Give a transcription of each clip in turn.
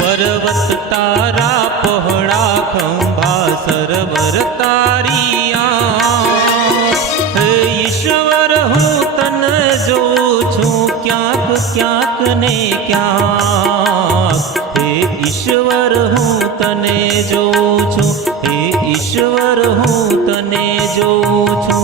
पर्वत तारा पहड़ा खंभा सरवर तारिया ईश्वर हूँ तन जो छू क्यांक क्यांक ने क्यांक हे ईश्वर हूँ तने जो छू हे ईश्वर हूँ तने जो छू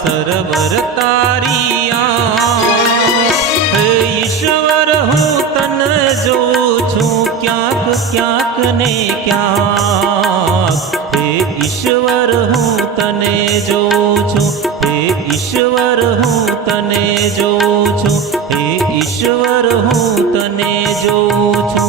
सरवर तारिया ईश्वर हूँ तन जो छू क्यांक क्यांक ने क्यांक हे ईश्वर ઈશ્વર હું તને જોઉં છું, હે ઈશ્વર હું તને જોઉં છું, હે ઈશ્વર હું તને જોઉં છું.